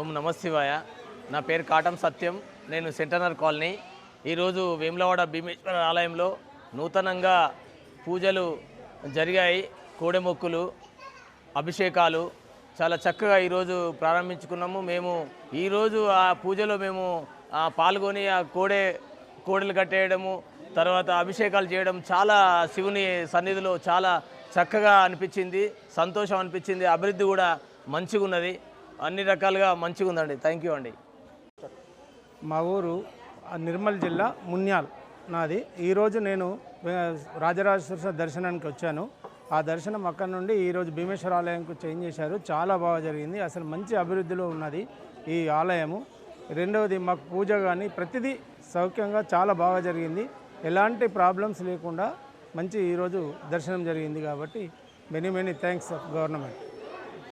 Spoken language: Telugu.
ఓం నమశివాయ నా పేరు కాటం సత్యం. నేను సెంటనర్ కాలనీ. ఈరోజు వేములవాడ భీమేశ్వర ఆలయంలో నూతనంగా పూజలు జరిగాయి. కోడెమొక్కులు అభిషేకాలు చాలా చక్కగా ఈరోజు ప్రారంభించుకున్నాము. మేము ఈరోజు ఆ పూజలో మేము పాల్గొని ఆ కోడే కోడెలు కట్టేయడము తర్వాత అభిషేకాలు చేయడం చాలా శివుని సన్నిధిలో చాలా చక్కగా అనిపించింది. సంతోషం అనిపించింది. అభివృద్ధి కూడా మంచిగా ఉన్నది అన్ని రకాలుగా మంచిగా ఉందండి. థ్యాంక్ యూ అండి. మా ఊరు నిర్మల్ జిల్లా మున్యాల్ నాది. ఈరోజు నేను రాజరాజేశ్వర దర్శనానికి వచ్చాను. ఆ దర్శనం అక్కడ నుండి ఈరోజు భీమేశ్వర ఆలయంకు చేంజ్ చేశారు. చాలా బాగా జరిగింది. అసలు మంచి అభివృద్ధిలో ఉన్నది ఈ ఆలయము. రెండవది మాకు పూజ కానీ ప్రతిదీ సౌఖ్యంగా చాలా బాగా జరిగింది. ఎలాంటి ప్రాబ్లమ్స్ లేకుండా మంచి ఈరోజు దర్శనం జరిగింది కాబట్టి మెనీ మెనీ థ్యాంక్స్ గవర్నమెంట్